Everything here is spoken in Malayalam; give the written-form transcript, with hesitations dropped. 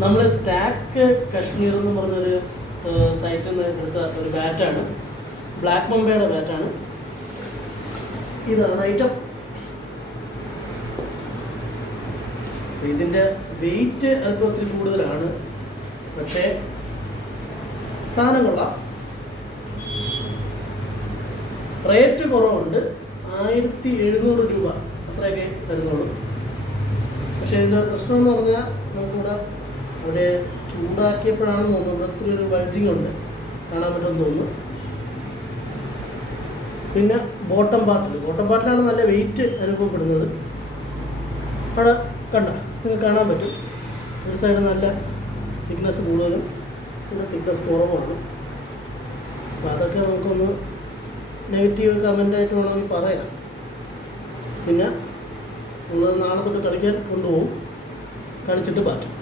നമ്മൾ സ്റ്റാക്ക് കശ്മീർ എന്ന് പറഞ്ഞൊരു സൈറ്റിൽ നിന്ന് എടുത്ത ഒരു ബാറ്റാണ്. ബ്ലാക്ക് മംബയുടെ ബാറ്റാണ്. ഇതാണ് ഐറ്റം. ഇതിൻ്റെ വെയിറ്റ് അല്പം ഒത്തിരി കൂടുതലാണ്, പക്ഷേ സാധനം കൊള്ളാം. റേറ്റ് കുറവുണ്ട്, 1700 രൂപ അത്രയൊക്കെ തരുന്നുള്ളൂ. പക്ഷേ ഇതിൻ്റെ പ്രശ്നം എന്ന് പറഞ്ഞാൽ നമുക്കിവിടെ അവിടെ ചൂടാക്കിയപ്പോഴാണെന്ന് തോന്നുന്നു ഇവിടെ ഒത്തിരി ഒരു ബൾജിങ് ഉണ്ട്, കാണാൻ പറ്റുമെന്ന് തോന്നുന്നു. പിന്നെ ബോട്ടം പാർട്ടിലാണ് നല്ല വെയിറ്റ് അനുഭവപ്പെടുന്നത്. അവിടെ കണ്ട നിങ്ങൾക്ക് കാണാൻ പറ്റും, ഒരു സൈഡ് നല്ല തിക്നെസ് കൂടുതലും പിന്നെ തിക്നെസ് കുറവാണ്. അപ്പോൾ അതൊക്കെ നമുക്കൊന്ന് നെഗറ്റീവ് കമൻ്റായിട്ട് വേണമെങ്കിൽ പറയാം. പിന്നെ നമ്മൾ നാളെ തൊട്ട് കളിക്കാൻ കൊണ്ടുപോകും, കളിച്ചിട്ട് മാറ്റും.